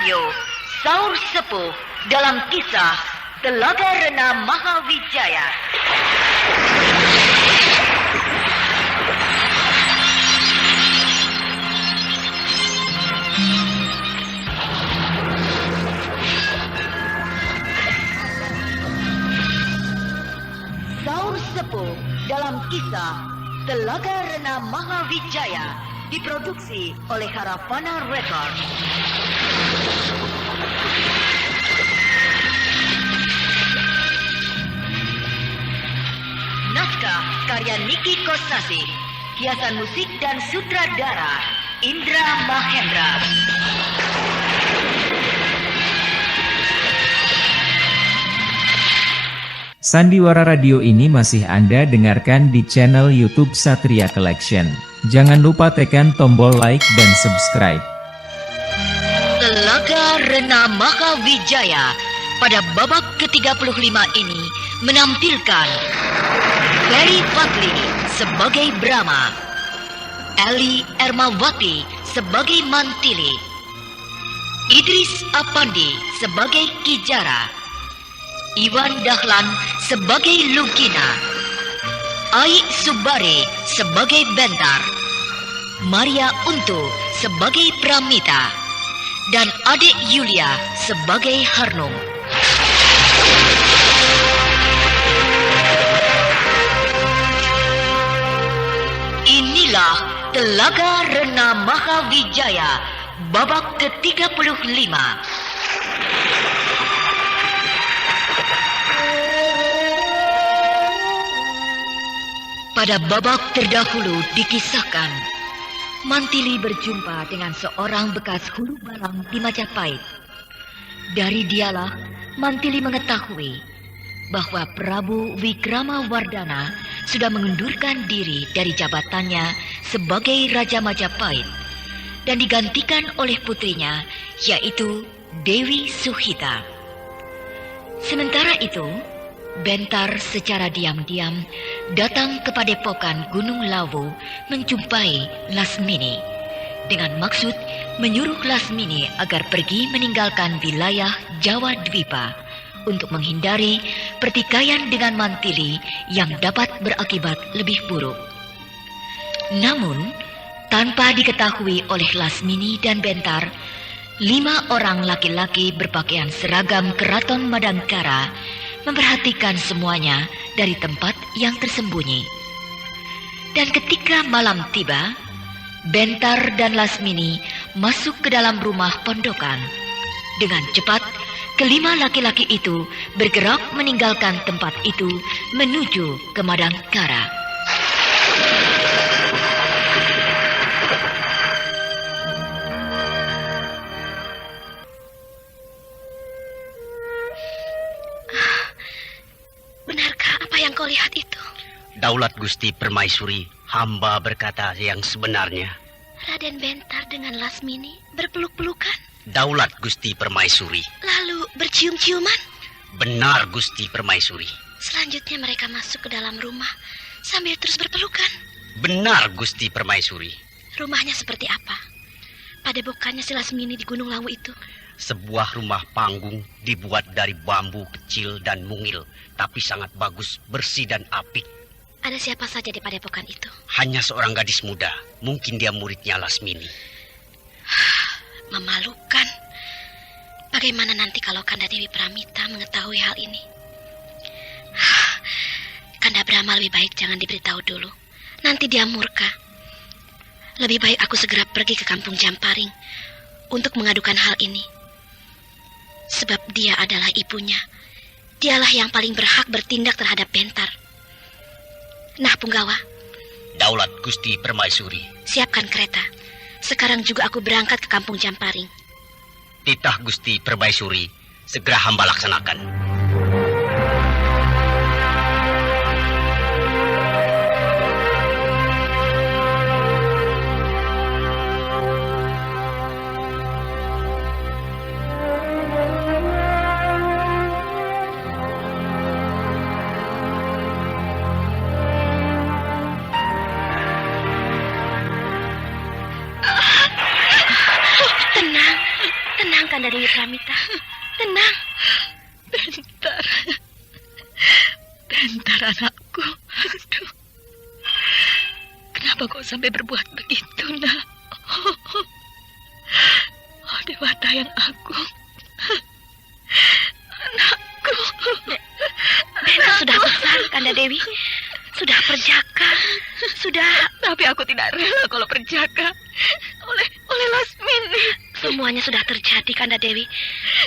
Radio, Saur Sepuh dalam kisah Telaga Rena Mahawijaya. Saur Sepuh dalam kisah Telaga Rena Mahawijaya diproduksi oleh Haravana Records. Naskah karya Niki Kosasih, hiasan musik dan sutradara Indra Mahendra. Sandiwara Radio ini masih Anda dengarkan di channel YouTube Satria Collection. Jangan lupa tekan tombol like dan subscribe. Telaga Rena Mahawijaya pada babak ke-35 ini menampilkan Ferry Fadli sebagai Brahma, Eli Ermawati sebagai Mantili, Idris Apandi sebagai Kijara, Iwan Dahlan sebagai Lugina, Ai Subare sebagai Bentar, Maria Untu sebagai Pramita, dan adik Yulia sebagai Harnum. Inilah Telaga Rena Mahawijaya babak ke-35. Pada babak terdahulu dikisahkan, Mantili berjumpa dengan seorang bekas hulu balang di Majapahit. Dari dialah Mantili mengetahui bahwa Prabu Wikramawardhana sudah mengundurkan diri dari jabatannya sebagai Raja Majapahit dan digantikan oleh putrinya, yaitu Dewi Suhita. Sementara itu, Bentar secara diam-diam datang ke padepokan Gunung Lawu menjumpai Lasmini dengan maksud menyuruh Lasmini agar pergi meninggalkan wilayah Jawa Dwipa untuk menghindari pertikaian dengan Mantili yang dapat berakibat lebih buruk. Namun, tanpa diketahui oleh Lasmini dan Bentar, 5 orang laki-laki berpakaian seragam Keraton Madangkara memperhatikan semuanya dari tempat yang tersembunyi. Dan ketika malam tiba, Bentar dan Lasmini masuk ke dalam rumah pondokan. Dengan cepat, kelima laki-laki itu bergerak meninggalkan tempat itu menuju ke Madangkara. Kau lihat itu? Daulat Gusti Permaisuri, hamba berkata yang sebenarnya. Raden Bentar dengan Lasmini berpeluk-pelukan. Daulat Gusti Permaisuri. Lalu bercium-ciuman. Benar Gusti Permaisuri. Selanjutnya mereka masuk ke dalam rumah sambil terus berpelukan. Benar Gusti Permaisuri. Rumahnya seperti apa? Padepokannya si Lasmini di Gunung Lawu itu. Sebuah rumah panggung dibuat dari bambu kecil dan mungil, tapi sangat bagus, bersih dan apik. Ada siapa saja di padepokan itu? Hanya seorang gadis muda, mungkin dia muridnya Lasmini. Memalukan. Bagaimana nanti kalau Kanda Dewi Pramita mengetahui hal ini? Kanda Brahma lebih baik jangan diberitahu dulu. Nanti dia murka. Lebih baik aku segera pergi ke kampung Jamparing untuk mengadukan hal ini. Sebab dia adalah ibunya. Dialah yang paling berhak bertindak terhadap Bentar. Nah, Punggawa. Daulat Gusti Permaisuri. Siapkan kereta. Sekarang juga aku berangkat ke kampung Jamparing. Titah Gusti Permaisuri, segera hamba laksanakan. Kanda Pramita. Tenang. Bentar. Bentar anakku. Aduh. Kenapa kau sampai berbuat begitu, nak? Oh, Dewata yang agung. Anakku. Bentar sudah besar, Kanda Dewi. Sudah perjaka. Sudah. Tapi aku tidak rela kalau perjaka oleh Lasmini. Semuanya sudah terjadi, Kanda Dewi.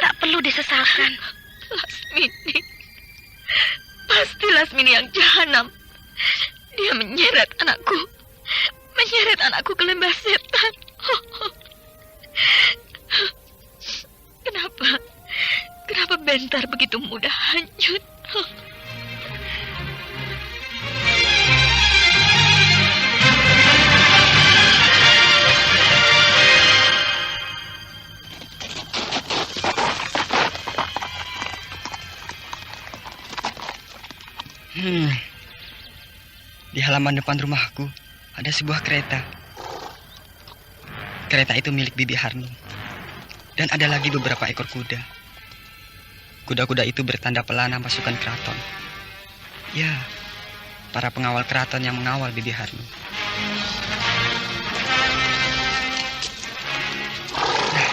Tak perlu disesalkan. Lasmini. Pasti Lasmini yang jahanam. Dia menyeret anakku. Menyeret anakku ke lembah setan. Kenapa Bentar begitu mudah hanyut? Di halaman depan rumahku ada sebuah kereta. Kereta itu milik Bibi Harnum. Dan ada lagi beberapa ekor kuda. Kuda-kuda itu bertanda pelana pasukan keraton. Ya, para pengawal keraton yang mengawal Bibi Harnum. Nah,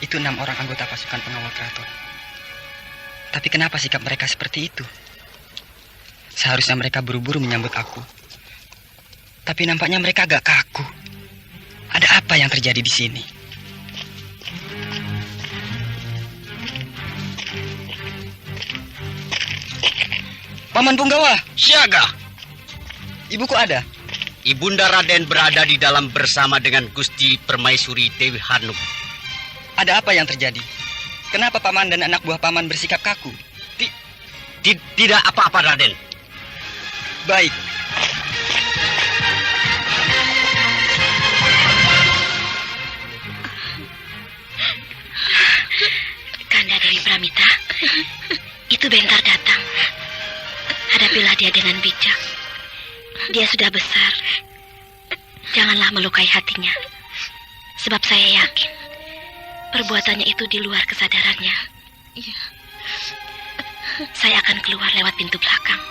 itu 6 orang anggota pasukan pengawal keraton. Tapi kenapa sikap mereka seperti itu? Seharusnya mereka buru-buru menyambut aku. Tapi nampaknya mereka agak kaku. Ada apa yang terjadi di sini? Paman Punggawa. Siaga. Ibuku ada. Ibunda Raden berada di dalam bersama dengan Gusti Permaisuri Dewi Harnum. Ada apa yang terjadi? Kenapa paman dan anak buah paman bersikap kaku? Tidak apa-apa, Raden. Baik. Kanda Dewi Pramita, itu Bentar datang. Hadapilah dia dengan bijak. Dia sudah besar. Janganlah melukai hatinya. Sebab saya yakin perbuatannya itu di luar kesadarannya. Iya. Saya akan keluar lewat pintu belakang.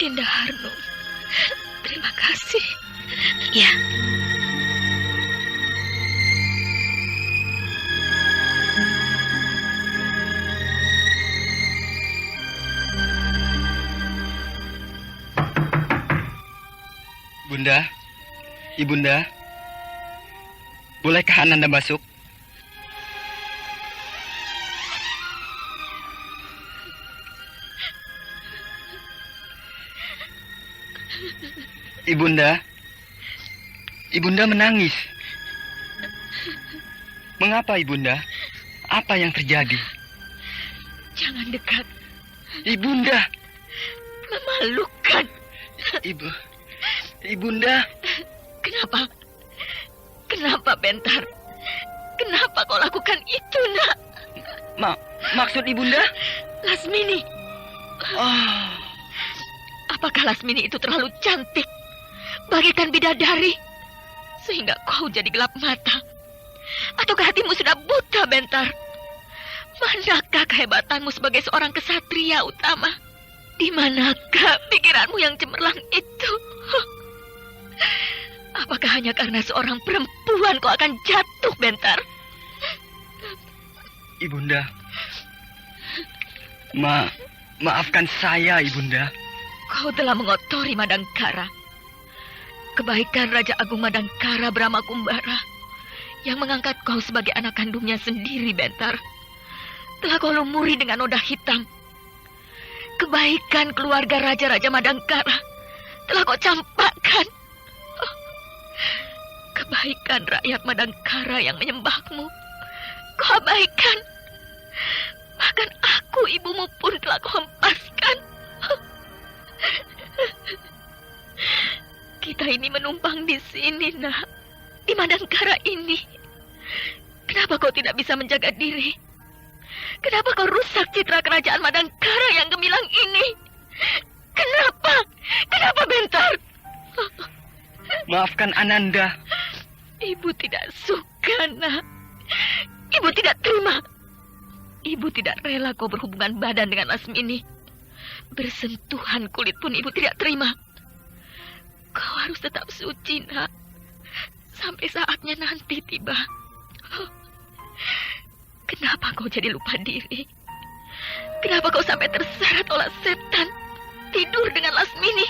Dinda Harnum, terima kasih. Ya. Bunda, Ibunda, bolehkah Ananda masuk? Ibunda menangis. Mengapa Ibunda? Apa yang terjadi? Jangan dekat. Ibunda. Memalukan. Ibunda. Kenapa Bentar? Kenapa kau lakukan itu, nak? Maksud Ibunda? Lasmini. Oh. Apakah Lasmini itu terlalu cantik? Bagaikan bidadari. Sehingga kau jadi gelap mata. Ataukah hatimu sudah buta, Bentar? Manakah kehebatanmu sebagai seorang kesatria utama? Di manakah pikiranmu yang cemerlang itu? Apakah hanya karena seorang perempuan kau akan jatuh, Bentar? Ibunda. Maafkan saya, Ibunda. Kau telah mengotori Madangkara. Kebaikan Raja Agung Madangkara Brahma Kumbara yang mengangkat kau sebagai anak kandungnya sendiri, Bentar, telah kau lumuri dengan noda hitam. Kebaikan keluarga Raja-Raja Madangkara telah kau campakkan. Kebaikan rakyat Madangkara yang menyembahmu kau abaikan. Bahkan aku, ibumu pun telah kau hempaskan. Kita ini menumpang di sini, nak. Di Madangkara ini. Kenapa kau tidak bisa menjaga diri? Kenapa kau rusak citra kerajaan Madangkara yang gemilang ini? Kenapa? Kenapa, Bentar? Maafkan Ananda. Ibu tidak suka, nak. Ibu tidak rela kau berhubungan badan dengan Lasmini. Bersentuhan kulit pun ibu tidak terima. Kau harus tetap suci, nak. Sampai saatnya nanti tiba. Kenapa kau jadi lupa diri? Kenapa kau sampai terseret oleh setan tidur dengan Lasmini?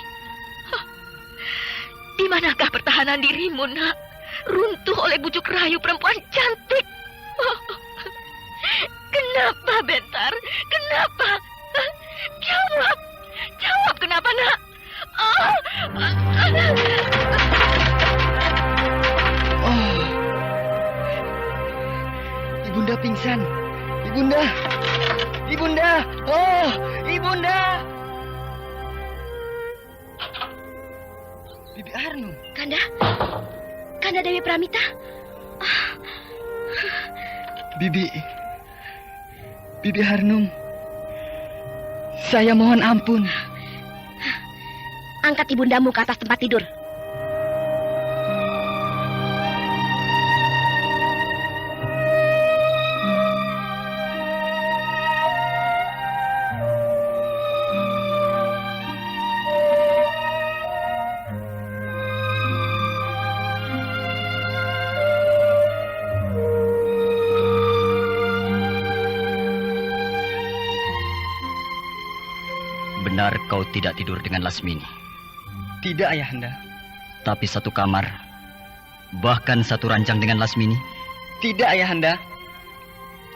Di manakah pertahanan dirimu, nak? Runtuh oleh bujuk rayu perempuan cantik. Kenapa, Bentar? Kenapa? Jawab. Jawab kenapa, nak? Ibunda pingsan. Ibunda. Ibunda. Oh, Ibunda. Bibi Arnum. Kanda Dewi Pramita. Bibi Harnum. Saya mohon ampun. Angkat ibundamu ke atas tempat tidur. Benar kau tidak tidur dengan Lasmini? Tidak, Ayahanda. Tapi satu kamar, bahkan satu ranjang dengan Lasmini? Tidak, Ayahanda.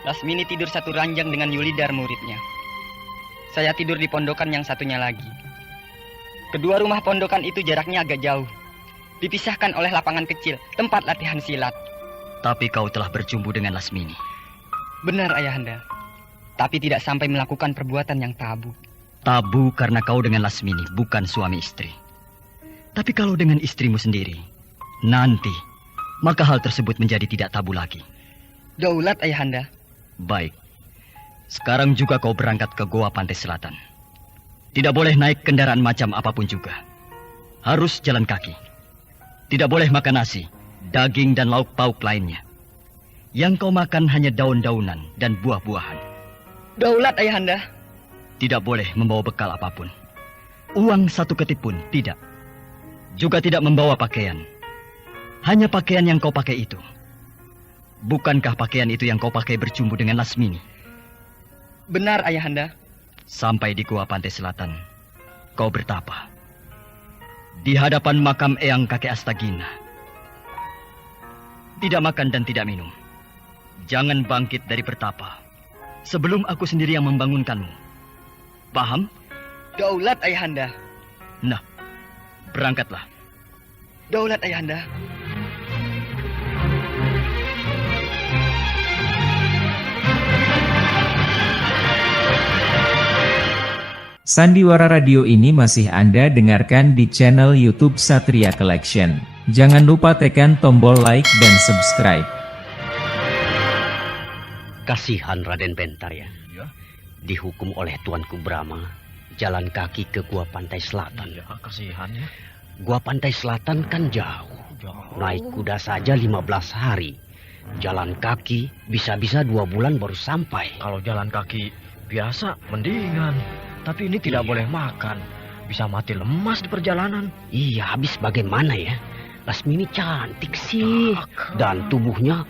Lasmini tidur satu ranjang dengan Yulidar muridnya. Saya tidur di pondokan yang satunya lagi. Kedua rumah pondokan itu jaraknya agak jauh. Dipisahkan oleh lapangan kecil, tempat latihan silat. Tapi kau telah berjumpa dengan Lasmini? Benar, Ayahanda. Tapi tidak sampai melakukan perbuatan yang tabu. Tabu karena kau dengan Lasmini bukan suami istri. Tapi kalau dengan istrimu sendiri, nanti, maka hal tersebut menjadi tidak tabu lagi. Daulat, Ayahanda. Baik. Sekarang juga kau berangkat ke Goa Pantai Selatan. Tidak boleh naik kendaraan macam apapun juga. Harus jalan kaki. Tidak boleh makan nasi, daging dan lauk pauk lainnya. Yang kau makan hanya daun-daunan dan buah-buahan. Daulat, Ayahanda. Tidak boleh membawa bekal apapun. Uang satu ketip pun tidak. Juga tidak membawa pakaian. Hanya pakaian yang kau pakai itu. Bukankah pakaian itu yang kau pakai berjumpa dengan Lasmini? Benar, Ayahanda. Sampai di Goa Pantai Selatan, kau bertapa. Di hadapan makam Eyang Kakek Astagina. Tidak makan dan tidak minum. Jangan bangkit dari bertapa sebelum aku sendiri yang membangunkanmu. Paham? Daulat, Ayahanda. Nah, berangkatlah. Daulat, Ayahanda. Sandiwara Radio ini masih Anda dengarkan di channel YouTube Satria Collection. Jangan lupa tekan tombol like dan subscribe. Kasihan Raden Bentar ya. Dihukum oleh Tuanku Brahma, jalan kaki ke Gua Pantai Selatan. Ya, kasihan ya. Gua Pantai Selatan kan jauh. Naik kuda saja 15 hari. Jalan kaki bisa-bisa 2 bulan baru sampai. Kalau jalan kaki biasa mendingan. Tapi ini tidak boleh makan. Bisa mati lemas di perjalanan. Iya, habis bagaimana ya? Lasmini cantik sih. Dan tubuhnya,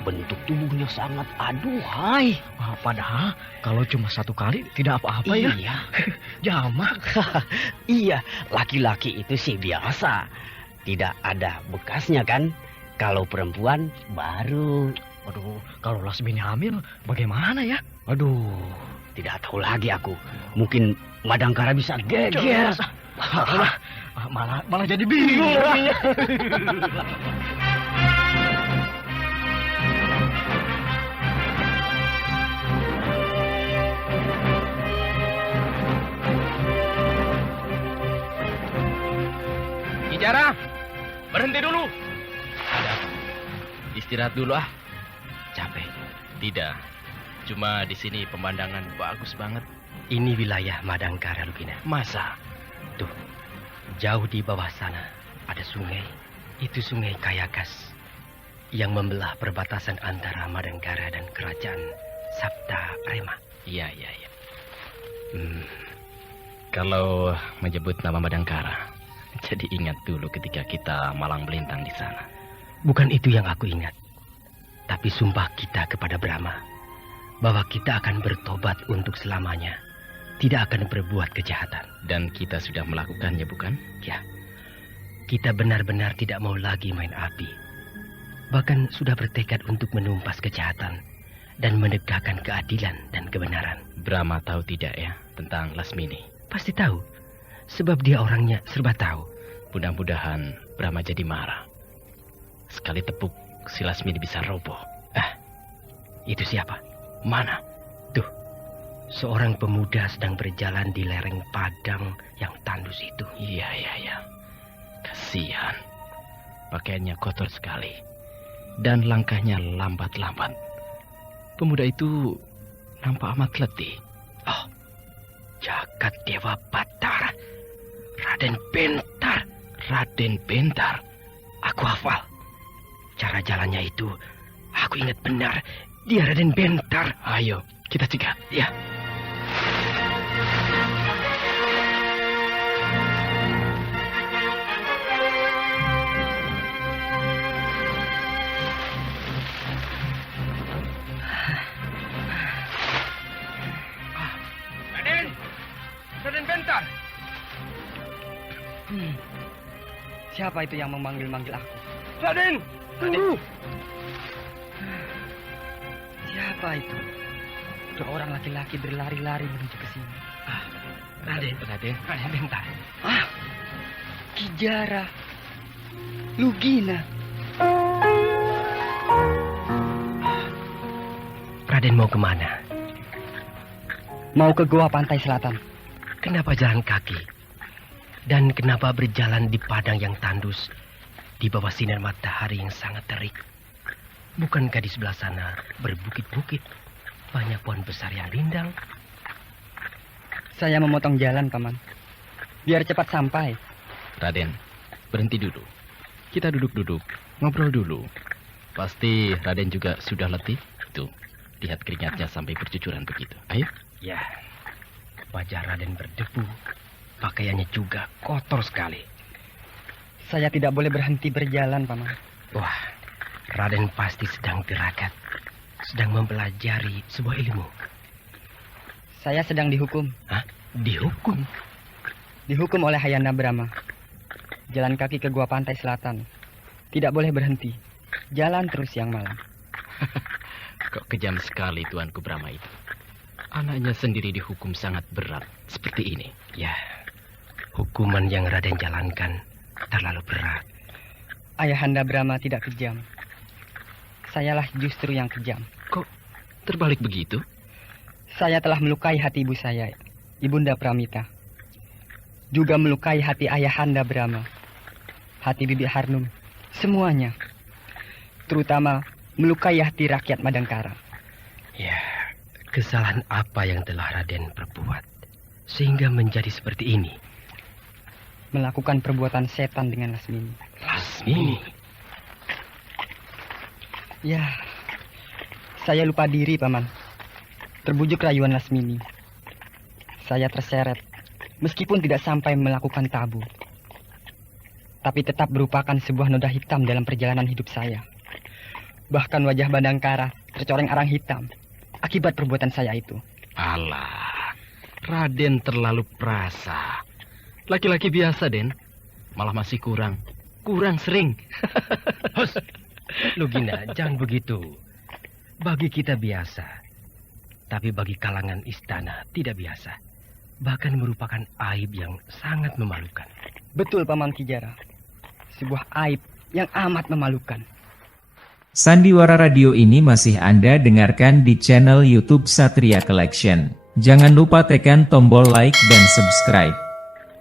bentuk tubuhnya sangat aduhai. Padahal kalau cuma 1 kali tidak apa-apa ya. Iya. Jamak. Iya, laki-laki itu sih biasa. Tidak ada bekasnya kan. Kalau perempuan baru. Aduh, kalau Lasmini hamil bagaimana ya? Aduh, tidak tahu lagi aku. Mungkin Madangkara bisa geger. Malah jadi bingung. Kijara, berhenti dulu. Ada. Istirahat dulu ah. Capek. Tidak. Cuma di sini pemandangan bagus banget. Ini wilayah Madangkara, Lugina. Masa? Tuh, jauh di bawah sana ada sungai. Itu sungai Kayakas. yang membelah perbatasan antara Madangkara dan kerajaan Sabta Rema. Iya. Kalau menyebut nama Madangkara, jadi ingat dulu ketika kita malang melintang di sana. Bukan itu yang aku ingat, tapi sumpah kita kepada Brahma bahwa kita akan bertobat untuk selamanya, tidak akan berbuat kejahatan. Dan kita sudah melakukannya, bukan? Ya, kita benar-benar tidak mau lagi main api. Bahkan sudah bertekad untuk menumpas kejahatan dan menegakkan keadilan dan kebenaran. Brahma tahu tidak ya tentang Lasmini? Pasti tahu, sebab dia orangnya serba tahu. Mudah-mudahan Brahma jadi marah. Sekali tepuk, si Lasmini bisa roboh. Itu siapa? Mana? Tuh, seorang pemuda sedang berjalan di lereng padang yang tandus itu. Iya. Kasihan. Pakaiannya kotor sekali. Dan langkahnya lambat-lambat. Pemuda itu nampak amat letih. Oh, Jagat Dewa Batara. Raden Bentar. Raden Bentar. Aku hafal. Cara jalannya itu, aku ingat benar. Dia Raden Bentar. Ayo, kita cegat. Ya. Raden Bentar. Siapa itu yang memanggil-manggil aku? Raden, tunggu. Siapa itu? Dua orang laki-laki berlari-lari menuju ke sini. Raden Bentar. Kijara, Lugina. Raden mau kemana? Mau ke Goa Pantai Selatan. Kenapa jalan kaki? Dan kenapa berjalan di padang yang tandus di bawah sinar matahari yang sangat terik? Bukankah di sebelah sana berbukit-bukit, banyak pohon besar yang rindang? Saya memotong jalan, Paman. Biar cepat sampai. Raden, berhenti dulu. Kita duduk-duduk, ngobrol dulu. Pasti Raden juga sudah letih. Tuh, lihat keringatnya sampai bercucuran begitu. Ayo. Ya, wajah Raden berdebu. Pakaiannya juga kotor sekali. Saya tidak boleh berhenti berjalan, Paman. Wah, Raden pasti sedang tirakat. Sedang mempelajari sebuah ilmu. Saya sedang dihukum. Hah? Dihukum? Dihukum oleh Hayanda Brahma. Jalan kaki ke Gua Pantai Selatan. Tidak boleh berhenti. Jalan terus siang malam. Kok kejam sekali Tuanku Brahma itu. Anaknya sendiri dihukum sangat berat seperti ini. Ya, hukuman yang Raden jalankan terlalu berat. Ayahanda Brahma tidak kejam. Sayalah justru yang kejam. Kok terbalik begitu? Saya telah melukai hati ibu saya, Ibunda Pramita. Juga melukai hati Ayahanda Brahma. Hati Bibi Harnum. Semuanya. Terutama melukai hati rakyat Madangkara. Ya, kesalahan apa yang telah Raden perbuat sehingga menjadi seperti ini? Melakukan perbuatan setan dengan Lasmini. Lasmini? Ya, saya lupa diri, Paman. Terbujuk rayuan Lasmini. Saya terseret, meskipun tidak sampai melakukan tabu. Tapi tetap merupakan sebuah noda hitam dalam perjalanan hidup saya. Bahkan wajah Madangkara tercoreng arang hitam akibat perbuatan saya itu. Alah, Raden terlalu perasa. Laki-laki biasa, Den. Malah masih kurang sering. Hus, Lugina, jangan begitu. Bagi kita biasa, tapi bagi kalangan istana tidak biasa. Bahkan merupakan aib yang sangat memalukan. Betul, Paman Kijara. Sebuah aib yang amat memalukan. Sandiwara Radio ini masih Anda dengarkan di channel YouTube Satria Collection. Jangan lupa tekan tombol like dan subscribe.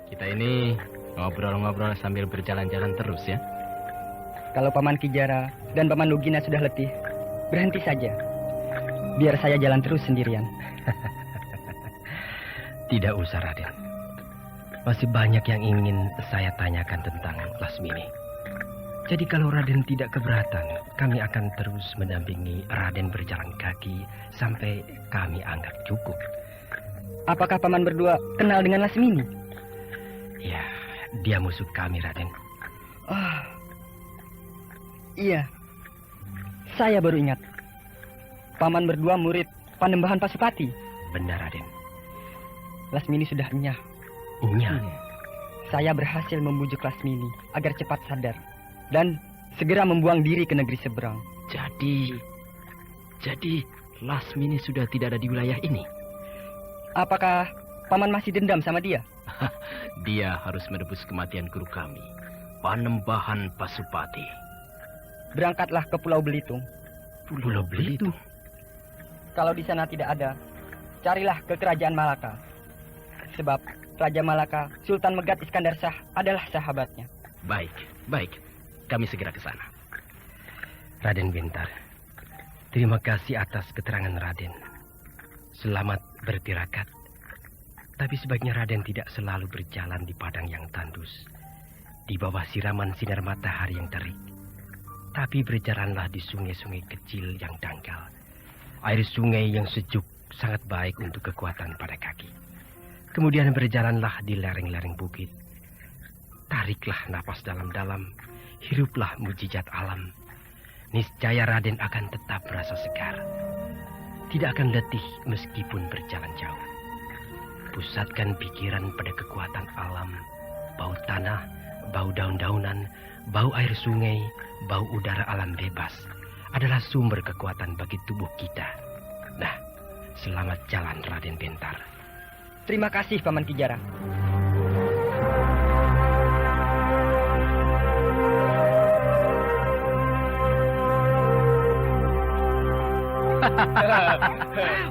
Kita ini ngobrol-ngobrol sambil berjalan-jalan terus ya. Kalau Paman Kijara dan Paman Lugina sudah letih, berhenti saja. Biar saya jalan terus sendirian. Tidak usah, Raden. Masih banyak yang ingin saya tanyakan tentang Lasmini. Jadi kalau Raden tidak keberatan, kami akan terus mendampingi Raden berjalan kaki sampai kami anggap cukup. Apakah paman berdua kenal dengan Lasmini? Ya, dia musuh kami, Raden. Oh, iya. Saya baru ingat. Paman berdua murid Panembahan Pasupati. Benar, Raden. Lasmini sudah enyah. Enyah? Saya berhasil membujuk Lasmini agar cepat sadar dan segera membuang diri ke negeri seberang. Jadi Lasmini sudah tidak ada di wilayah ini. Apakah paman masih dendam sama dia? Dia harus menebus kematian guru kami, Panembahan Pasupati. Berangkatlah ke Pulau Belitung. Pulau Belitung? Kalau di sana tidak ada, carilah ke Kerajaan Malaka. Sebab Raja Malaka, Sultan Megat Iskandar Shah adalah sahabatnya. Baik. Kami segera ke sana. Raden Bentar, terima kasih atas keterangan Raden. Selamat bertirakat. Tapi sebaiknya Raden tidak selalu berjalan di padang yang tandus, di bawah siraman sinar matahari yang terik. Tapi berjalanlah di sungai-sungai kecil yang dangkal. Air sungai yang sejuk sangat baik untuk kekuatan pada kaki. Kemudian berjalanlah di lereng-lereng bukit. Tariklah napas dalam-dalam, hiruplah mujizat alam. Niscaya Raden akan tetap merasa segar. Tidak akan letih meskipun berjalan jauh. Pusatkan pikiran pada kekuatan alam, bau tanah, bau daun-daunan, bau air sungai, bau udara alam bebas adalah sumber kekuatan bagi tubuh kita. Nah, selamat jalan Raden Bentar. Terima kasih Paman Kijara.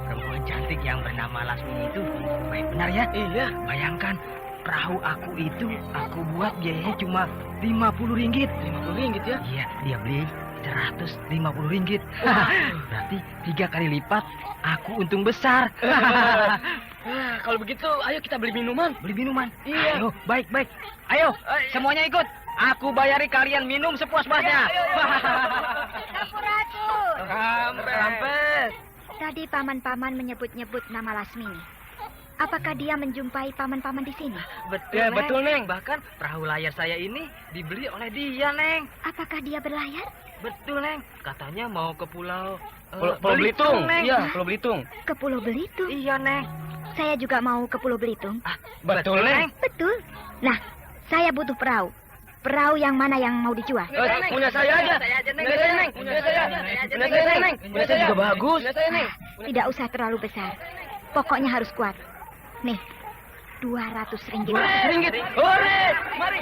Perempuan cantik yang bernama Lasmini itu baik benar ya? Iya. Bayangkan perahu aku itu aku buat biayanya cuma 50 ringgit. 50 ringgit ya? Iya, dia beli 150 ringgit. Berarti 3 kali lipat aku untung besar. Kalau begitu, ayo kita beli minuman. Beli minuman? Iya. Ayo, baik. Ayo, semuanya ikut. Aku bayari kalian minum sepuas-puasnya. Sampuratur. Rampes. Tadi paman-paman menyebut-nyebut nama Lasmini. Apakah dia menjumpai paman-paman di sini? Betul, Neng. Betul, Neng. Bahkan perahu layar saya ini dibeli oleh dia, Neng. Apakah dia berlayar? Betul, Neng. Katanya mau ke Pulau Belitung, Neng. Iya, Pulau Belitung. Ke Pulau Belitung? Iya, Neng. Saya juga mau ke Pulau Belitung. Betul, Neng. Betul. Nah, saya butuh perahu. Perahu yang mana yang mau dijual? Punya saya aja. Punya saya, Neng. Punya saya, Neng. Punya saya juga bagus. Tidak usah terlalu besar. Pokoknya harus kuat. Nih, 200 ringgit. 200 ringgit. Hore! Mari.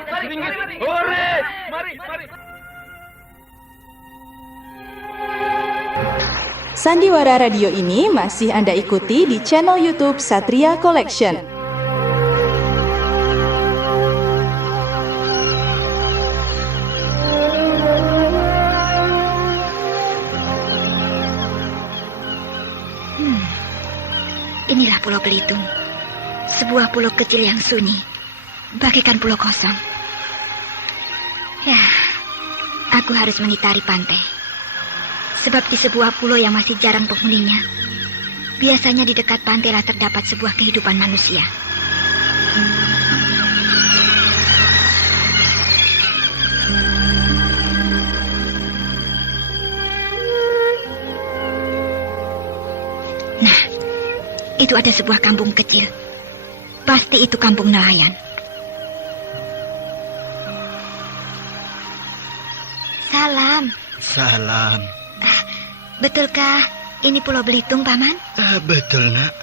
Hore! Mari. Sandiwara Radio ini masih Anda ikuti di channel YouTube Satria Collection. Inilah Pulau Belitung. Sebuah pulau kecil yang sunyi, bagaikan pulau kosong. Ya, aku harus mengitari pantai. Sebab di sebuah pulau yang masih jarang penghuninya, biasanya di dekat pantai lah terdapat sebuah kehidupan manusia. Nah, itu ada sebuah kampung kecil. Pasti itu kampung nelayan. Salam. Betulkah ini Pulau Belitung, Paman? Betul, Nak.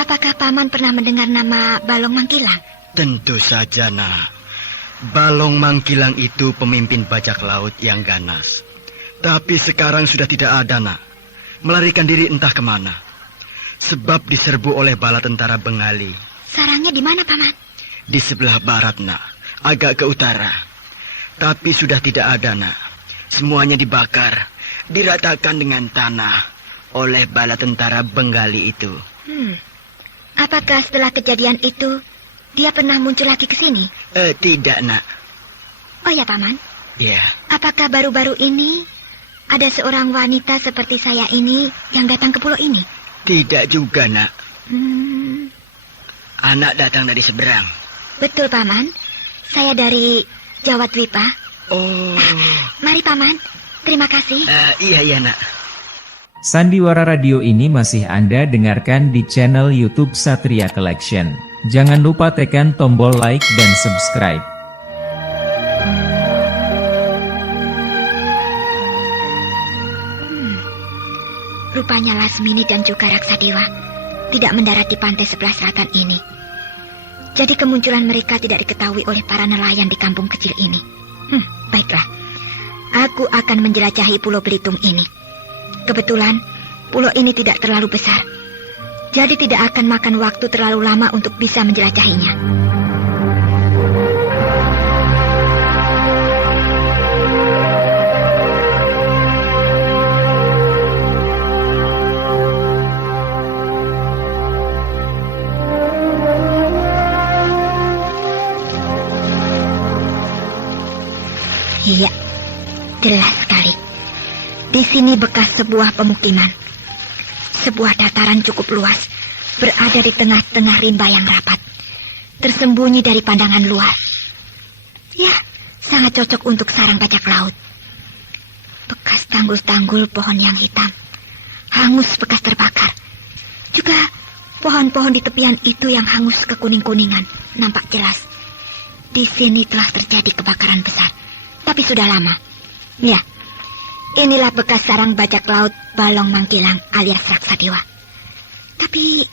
Apakah Paman pernah mendengar nama Balong Mangkilang? Tentu saja, Nak. Balong Mangkilang itu pemimpin bajak laut yang ganas. Tapi sekarang sudah tidak ada, Nak. Melarikan diri entah kemana. Sebab diserbu oleh bala tentara Bengali. Sarangnya di mana, Paman? Di sebelah barat, Nak. Agak ke utara. Tapi sudah tidak ada, Nak. Semuanya dibakar, diratakan dengan tanah oleh bala tentara Bengali itu. Apakah setelah kejadian itu dia pernah muncul lagi ke sini? Tidak, Nak. Oh ya, Paman. Iya. Apakah baru-baru ini ada seorang wanita seperti saya ini yang datang ke pulau ini? Tidak juga, Nak. Hmm, Anak datang dari seberang. betul, Paman. Saya dari Jawa Dwipa. Oh. Mari, Paman. Terima kasih. Iya, Nak. Sandiwara Radio ini masih Anda dengarkan di channel YouTube Satria Collection. Jangan lupa tekan tombol like dan subscribe. Rupanya Lasmini dan juga Raksadewa tidak mendarat di pantai sebelah selatan ini. Jadi kemunculan mereka tidak diketahui oleh para nelayan di kampung kecil ini. Baiklah. Aku akan menjelajahi Pulau Belitung ini. Kebetulan, pulau ini tidak terlalu besar. Jadi tidak akan makan waktu terlalu lama untuk bisa menjelajahinya. Iya, jelas sekali. Di sini bekas sebuah pemukiman. Sebuah dataran cukup luas, berada di tengah-tengah rimba yang rapat, tersembunyi dari pandangan luar. Ya, sangat cocok untuk sarang bajak laut. Bekas tanggul-tanggul pohon yang hitam, hangus bekas terbakar. Juga pohon-pohon di tepian itu yang hangus kekuning-kuningan, nampak jelas. Di sini telah terjadi kebakaran besar, tapi sudah lama. Ya, inilah bekas sarang bajak laut Balong Mangkilang alias Raksadewa. Tapi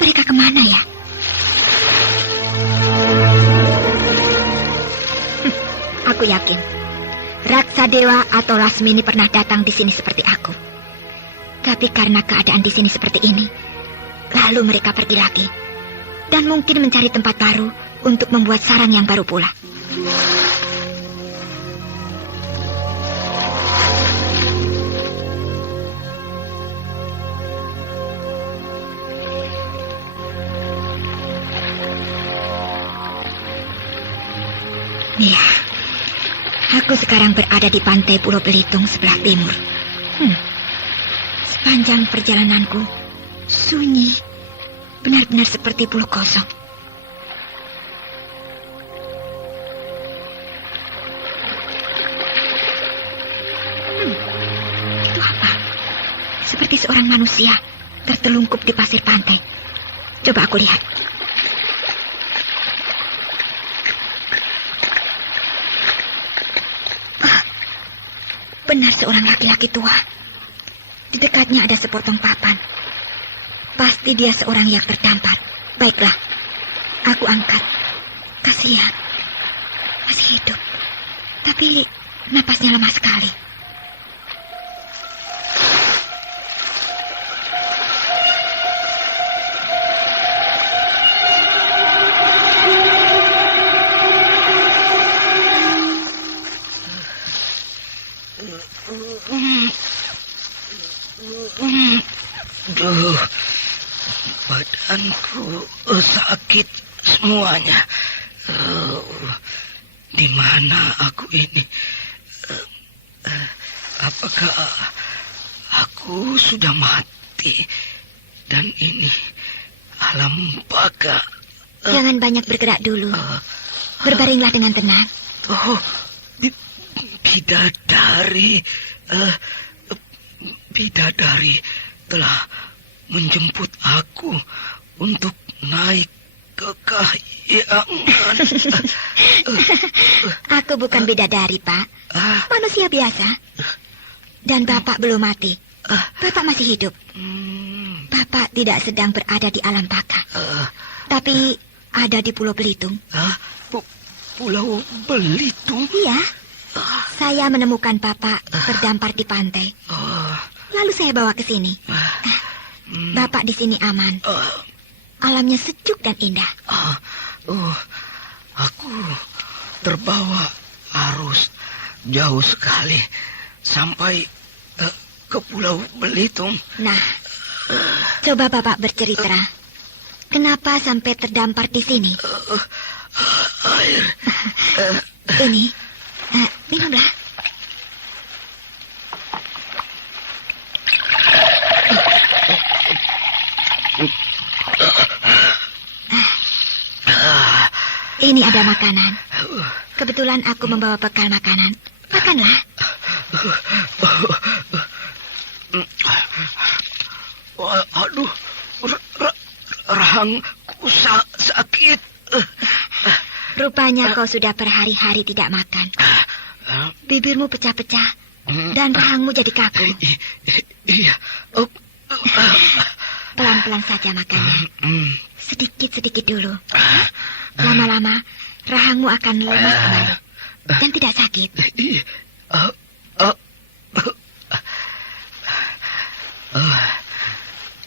mereka kemana ya? Aku yakin Raksadewa atau Lasmini pernah datang di sini seperti aku. Tapi karena keadaan di sini seperti ini, lalu mereka pergi lagi dan mungkin mencari tempat baru untuk membuat sarang yang baru pula. Ya, aku sekarang berada di pantai Pulau Belitung sebelah timur. Sepanjang perjalananku, sunyi, benar-benar seperti pulau kosong. Itu apa? Seperti seorang manusia tertelungkup di pasir pantai. Coba aku lihat. Benar seorang laki-laki tua. Di dekatnya ada sepotong papan. Pasti dia seorang yang terdampar. Baiklah, aku angkat. Kasihan, masih hidup. Tapi napasnya lemah sekali. Duh, badanku sakit semuanya. Di mana aku ini? Apakah aku sudah mati? Dan ini alam baka. Jangan banyak bergerak dulu. Berbaringlah dengan tenang. Oh, bidadari. Bidadari telah menjemput aku untuk naik ke kahyangan. Aku bukan bidadari, Pak. Manusia biasa. Dan Bapak belum mati. Bapak masih hidup. Bapak tidak sedang berada di alam baka. Tapi ada di Pulau Belitung. Pulau Belitung? Iya. Saya menemukan Bapak terdampar di pantai. Lalu saya bawa ke sini. Bapak di sini aman. Alamnya sejuk dan indah. Aku terbawa arus jauh sekali sampai ke Pulau Belitung. Nah, coba Bapak bercerita. Kenapa sampai terdampar di sini? Air. Ini Minumlah. Ini ada makanan. Kebetulan aku membawa bekal makanan. Makanlah. Aduh, rahangku sakit. Rupanya kau sudah berhari-hari tidak makan. Bibirmu pecah-pecah dan rahangmu jadi kaku. Iya. Pelan-pelan saja makannya. Sedikit-sedikit dulu. Lama-lama rahangmu akan lemas kembali dan tidak sakit.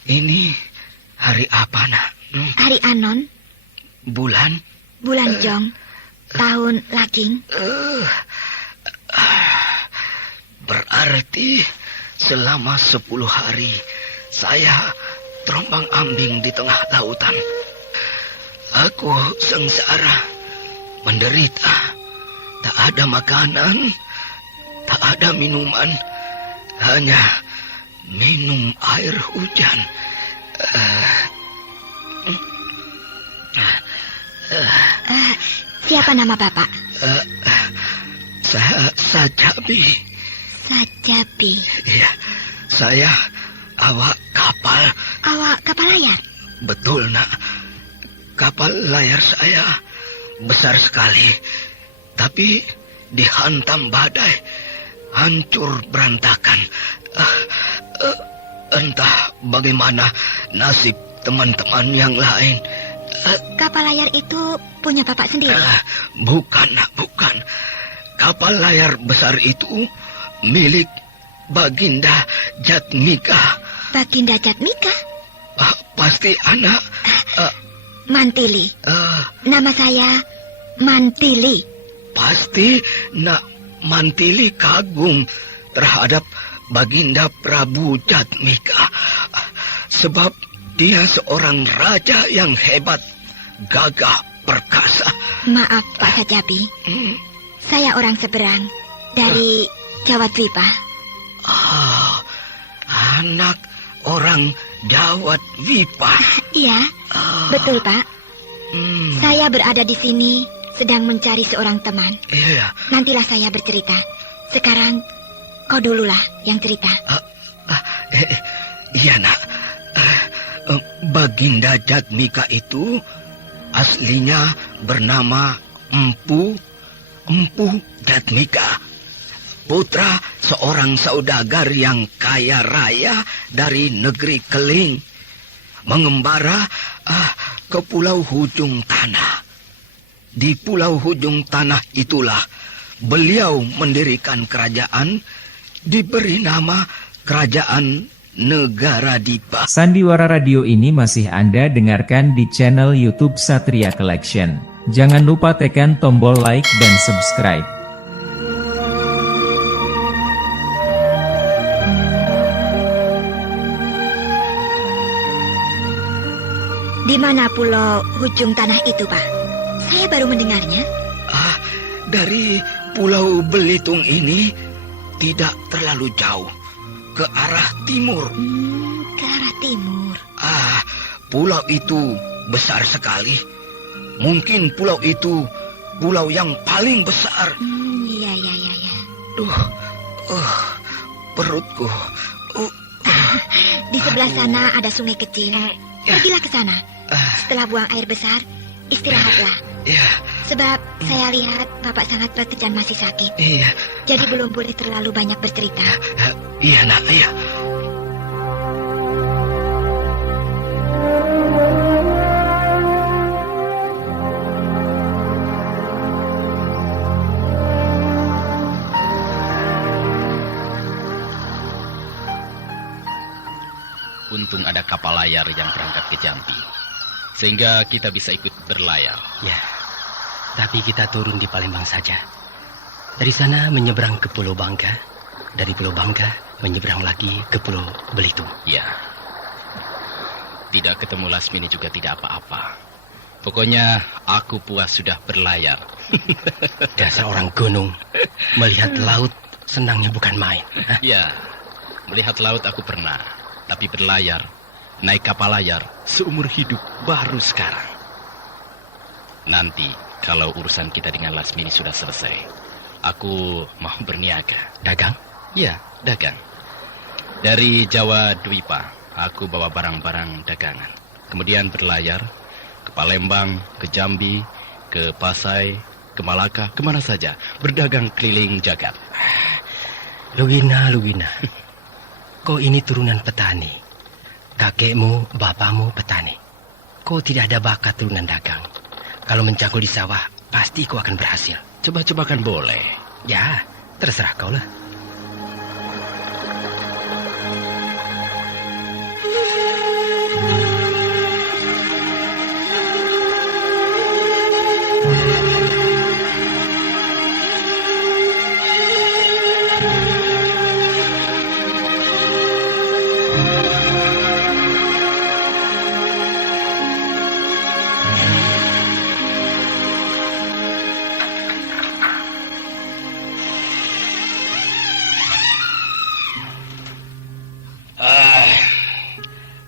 Ini hari apa, Nak? Hari Anon. Bulan Jong. Tahun Laging. Berarti selama 10 hari saya terombang-ambing di tengah lautan. Aku sengsara, menderita. Tak ada makanan, tak ada minuman, hanya minum air hujan. Siapa nama Bapak? Sajabi. Sajabi. Iya, saya awak kapal. Awak kapal layar? Betul, Nak. Kapal layar saya besar sekali, tapi dihantam badai, hancur berantakan. Entah bagaimana nasib teman-teman yang lain. Kapal layar itu punya Bapak sendiri? Bukan, Nak, bukan. Kapal layar besar itu milik Baginda Jatmika. Baginda Jatmika? Pasti anak... Mantili. Nama saya Mantili. Pasti Nak Mantili kagum terhadap Baginda Prabu Jatmika. Sebab dia seorang raja yang hebat, gagah, perkasa. Maaf, Pak Sajabi. Saya orang seberang dari Jawa Dwipa. Anak orang Jawa Dwipa. Iya, betul, Pak. Saya berada di sini sedang mencari seorang teman. Iya. Nantilah saya bercerita. Sekarang kau dululah yang cerita. Iya, Nak. Baginda Jatmika itu aslinya bernama Empu Jatmika, putra seorang saudagar yang kaya raya dari negeri Keling, mengembara ke Pulau Hujung Tanah. Di Pulau Hujung Tanah itulah beliau mendirikan kerajaan, diberi nama Kerajaan Negara Dipa. Sandiwara Radio ini masih Anda dengarkan di channel YouTube Satria Collection. Jangan lupa tekan tombol like dan subscribe. Di mana Pulau Hujung Tanah itu, Pak? Saya baru mendengarnya. Dari Pulau Belitung ini tidak terlalu jauh, ke arah timur. Ke arah timur. Pulau itu besar sekali. Mungkin pulau itu pulau yang paling besar. Iya. Perutku. Di sebelah sana ada sungai kecil. Pergilah ke sana. Setelah buang air besar, istirahatlah. Iya. Sebab saya lihat Bapak sangat berat dan masih sakit. Iya. Jadi belum boleh terlalu banyak bercerita. Iya, Nak, iya. Untung ada kapal layar yang berangkat ke Jambi, sehingga kita bisa ikut berlayar. Ya, tapi kita turun di Palembang saja. Dari sana menyeberang ke Pulau Bangka. Dari Pulau Bangka menyeberang lagi ke Pulau Belitung. Ya. Tidak ketemu Lasmini juga tidak apa-apa. Pokoknya aku puas sudah berlayar. Dasar orang gunung. Melihat laut senangnya bukan main. Ya, melihat laut aku pernah. Tapi berlayar, naik kapal layar, seumur hidup baru sekarang. Nanti, kalau urusan kita dengan Lasmini sudah selesai, aku mau berniaga. Dagang? Ya, dagang. Dari Jawa Dwipa, aku bawa barang-barang dagangan. Kemudian berlayar ke Palembang, ke Jambi, ke Pasai, ke Malaka, kemana saja. Berdagang keliling jagat. Lugina. Kau ini turunan petani. Kakekmu, bapakmu petani. Kau tidak ada bakat turunan dagang. Kalau mencangkul di sawah, pasti kau akan berhasil. Coba-coba kan boleh. Ya, terserah kau lah.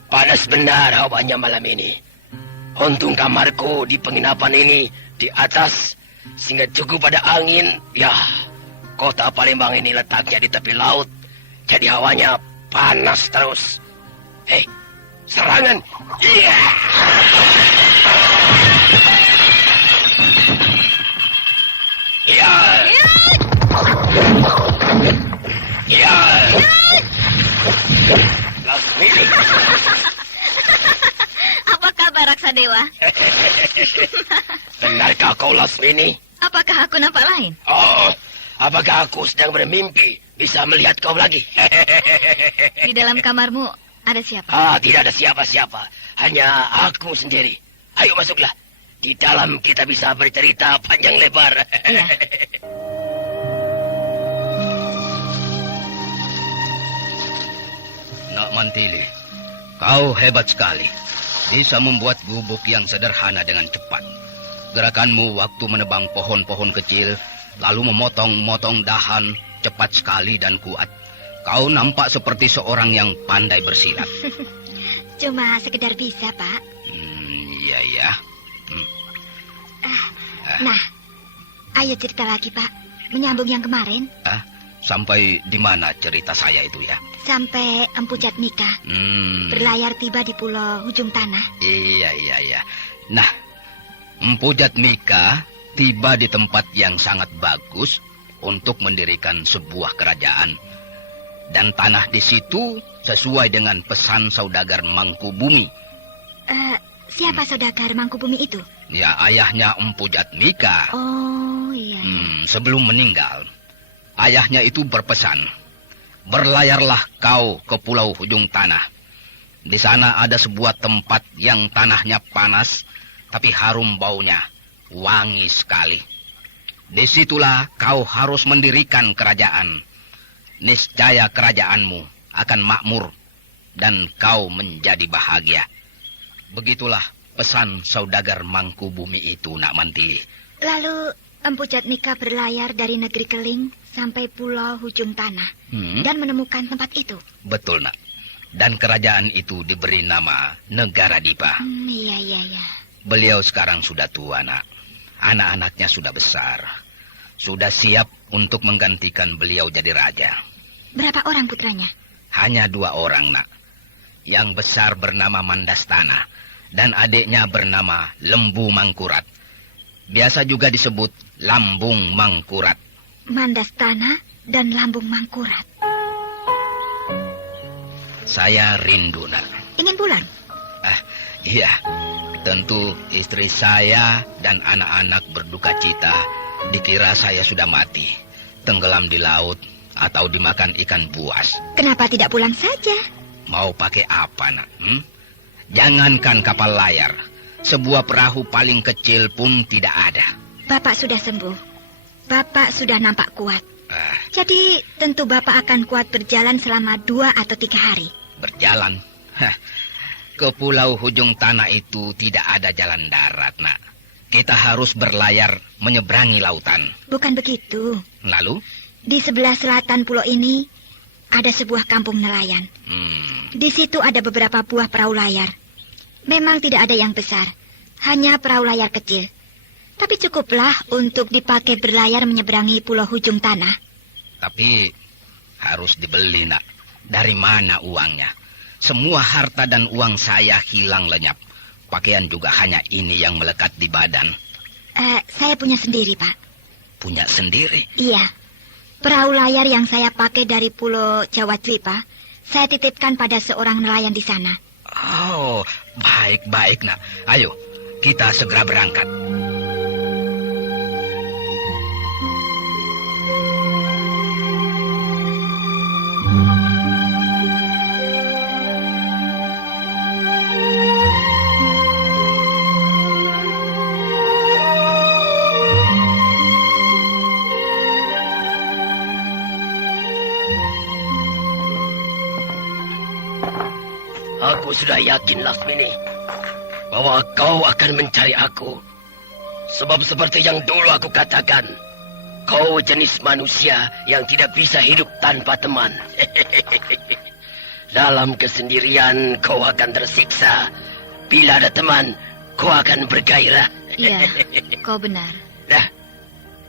Panas benar hawanya malam ini. Untung kamarku di penginapan ini di atas sehingga cukup pada angin. Ya, kota Palembang ini letaknya di tepi laut. Jadi hawanya panas terus. Hei, serangan. Iya. Iya. Iya. Lasmini. Apa kabar Raksadewa? Benarkah kau Lasmini? Apakah aku nampak lain? Oh, apakah aku sedang bermimpi bisa melihat kau lagi? Di dalam kamarmu ada siapa? Tidak ada siapa-siapa. Hanya aku sendiri. Ayo masuklah. Di dalam kita bisa bercerita panjang lebar. Iya. Nak Mantili, kau hebat sekali. Bisa membuat gubuk yang sederhana dengan cepat. Gerakanmu waktu menebang pohon-pohon kecil, lalu memotong-motong dahan, cepat sekali dan kuat. Kau nampak seperti seorang yang pandai bersilat. Cuma sekedar bisa, Pak. Iya. Nah, ayo cerita lagi, Pak. Menyambung yang kemarin. Sampai di mana cerita saya itu ya? Sampai Empu Jatmika berlayar tiba di pulau Ujung Tanah. Iya. Nah, Empu Jatmika tiba di tempat yang sangat bagus untuk mendirikan sebuah kerajaan. Dan tanah di situ sesuai dengan pesan saudagar Mangkubumi. Siapa saudagar Mangkubumi itu? Ya, ayahnya Empu Jatmika. Oh, iya. Sebelum meninggal, ayahnya itu berpesan, berlayarlah kau ke pulau Ujung Tanah. Di sana ada sebuah tempat yang tanahnya panas, tapi harum baunya, wangi sekali. Disitulah kau harus mendirikan kerajaan. Niscaya kerajaanmu akan makmur, dan kau menjadi bahagia. Begitulah pesan saudagar Mangkubumi itu, Nak Mantili. Lalu Empu Jatmika berlayar dari negeri Keling sampai pulau Ujung Tanah dan menemukan tempat itu. Betul, Nak. Dan kerajaan itu diberi nama Negara Dipa. Iya. Beliau sekarang sudah tua, Nak. Anak-anaknya sudah besar. Sudah siap untuk menggantikan beliau jadi raja. Berapa orang putranya? Hanya 2 orang, Nak. Yang besar bernama Mandastana dan adiknya bernama Lembu Mangkurat. Biasa juga disebut Lambung Mangkurat. Mandastana dan Lambung Mangkurat. Saya rindu, Nak. Ingin pulang? Iya. Tentu istri saya dan anak-anak berduka cita. Dikira saya sudah mati, tenggelam di laut atau dimakan ikan buas. Kenapa tidak pulang saja? Mau pakai apa, Nak? Jangankan kapal layar, sebuah perahu paling kecil pun tidak ada. Bapak sudah sembuh. Bapak sudah nampak kuat. Jadi tentu Bapak akan kuat berjalan selama 2 atau 3 hari. Berjalan? Ke pulau Hujung Tanah itu tidak ada jalan darat, nak. Kita harus berlayar menyeberangi lautan. Bukan begitu. Lalu? Di sebelah selatan pulau ini ada sebuah kampung nelayan. Di situ ada beberapa buah perahu layar. Memang tidak ada yang besar, hanya perahu layar kecil. Tapi cukuplah untuk dipakai berlayar menyeberangi pulau Hujung Tanah. Tapi harus dibeli, nak. Dari mana uangnya? Semua harta dan uang saya hilang lenyap. Pakaian juga hanya ini yang melekat di badan. Saya punya sendiri, Pak. Punya sendiri? Iya. Perahu layar yang saya pakai dari pulau Jawa Dwipa, saya titipkan pada seorang nelayan di sana. Oh, baik-baik, nak. Ayo, kita segera berangkat. Aku sudah yakin, Lasmini, bahwa kau akan mencari aku. Sebab seperti yang dulu aku katakan, kau jenis manusia yang tidak bisa hidup tanpa teman. Dalam kesendirian kau akan tersiksa. Bila ada teman, kau akan bergairah. Iya, kau benar. Nah,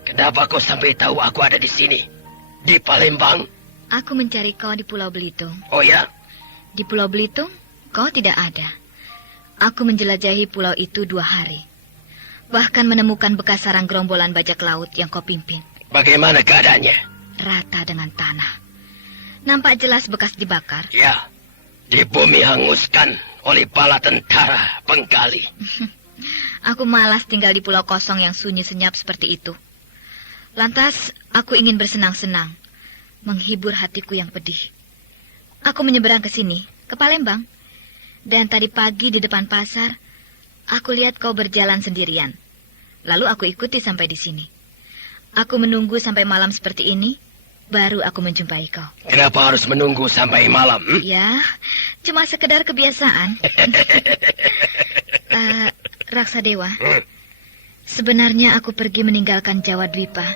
kenapa kau sampai tahu aku ada di sini? Di Palembang? Aku mencari kau di Pulau Belitung. Oh ya? Di Pulau Belitung, kau tidak ada. Aku menjelajahi pulau itu 2 hari. Bahkan menemukan bekas sarang gerombolan bajak laut yang kau pimpin. Bagaimana keadaannya? Rata dengan tanah. Nampak jelas bekas dibakar. Ya, di bumi hanguskan oleh bala tentara penggali. Aku malas tinggal di pulau kosong yang sunyi senyap seperti itu. Lantas, aku ingin bersenang-senang, menghibur hatiku yang pedih. Aku menyeberang ke sini, ke Palembang. Dan tadi pagi di depan pasar, aku lihat kau berjalan sendirian. Lalu aku ikuti sampai di sini. Aku menunggu sampai malam seperti ini, baru aku menjumpai kau. Kenapa harus menunggu sampai malam? Ya, cuma sekedar kebiasaan. Raksa Dewa, sebenarnya aku pergi meninggalkan Jawa Dwipa,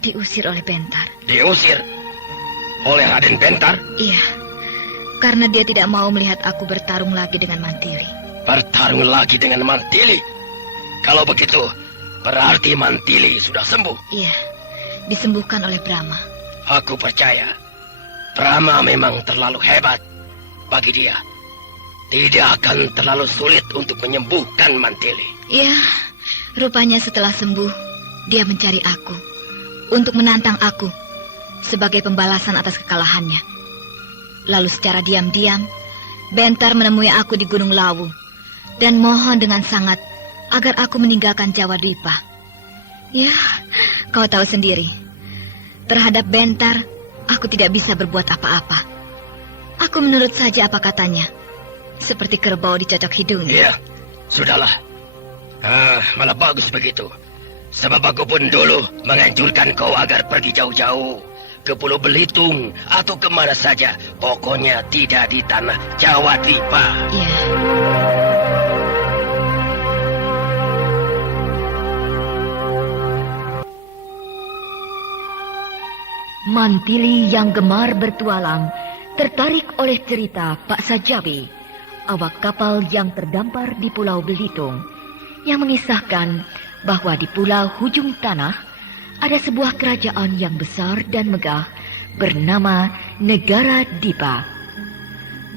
diusir oleh Bentar. Diusir? Oleh Raden Bentar? Iya. Karena dia tidak mau melihat aku bertarung lagi dengan Mantili. Bertarung lagi dengan Mantili? Kalau begitu, berarti Mantili sudah sembuh? Iya, disembuhkan oleh Brahma. Aku percaya, Brahma memang terlalu hebat. Bagi dia, tidak akan terlalu sulit untuk menyembuhkan Mantili. Iya, rupanya setelah sembuh, dia mencari aku. Untuk menantang aku, sebagai pembalasan atas kekalahannya. Lalu secara diam-diam, Bentar menemui aku di Gunung Lawu dan mohon dengan sangat agar aku meninggalkan Jawa Dwipa. Ya, kau tahu sendiri. Terhadap Bentar, aku tidak bisa berbuat apa-apa. Aku menurut saja apa katanya. Seperti kerbau dicocok hidungnya. Iya, sudahlah. Malah bagus begitu. Sebab aku pun dulu menganjurkan kau agar pergi jauh-jauh. Ke Pulau Belitung atau kemana saja. Pokoknya tidak di tanah Jawa Dwipa. Iya. Mantili yang gemar bertualang tertarik oleh cerita Pak Sajabi, awak kapal yang terdampar di Pulau Belitung, yang mengisahkan bahwa di Pulau Hujung Tanah ada sebuah kerajaan yang besar dan megah bernama Negara Dipa.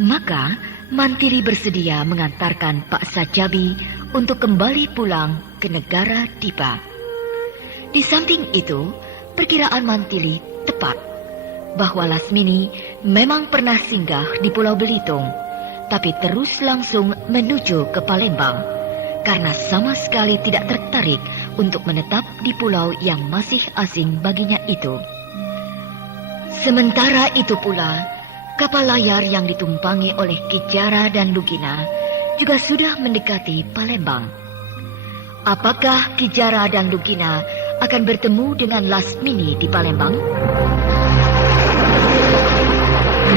Maka Mantili bersedia mengantarkan Pak Sajabi untuk kembali pulang ke Negara Dipa. Di samping itu, perkiraan Mantili tepat bahwa Lasmini memang pernah singgah di Pulau Belitung, tapi terus langsung menuju ke Palembang karena sama sekali tidak tertarik untuk menetap di pulau yang masih asing baginya itu. Sementara itu pula, kapal layar yang ditumpangi oleh Ki Jara dan Lugina juga sudah mendekati Palembang. Apakah Ki Jara dan Lugina akan bertemu dengan Lasmini di Palembang?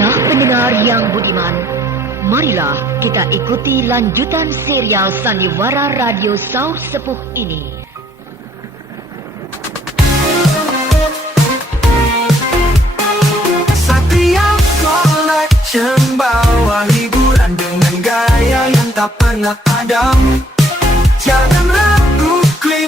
Nah, pendengar yang budiman, Marilah kita ikuti lanjutan serial Sandiwara Radio Saur Sepuh ini. Satria Collection bawa hiburan dengan gaya yang tak pernah padam. Jangan ragu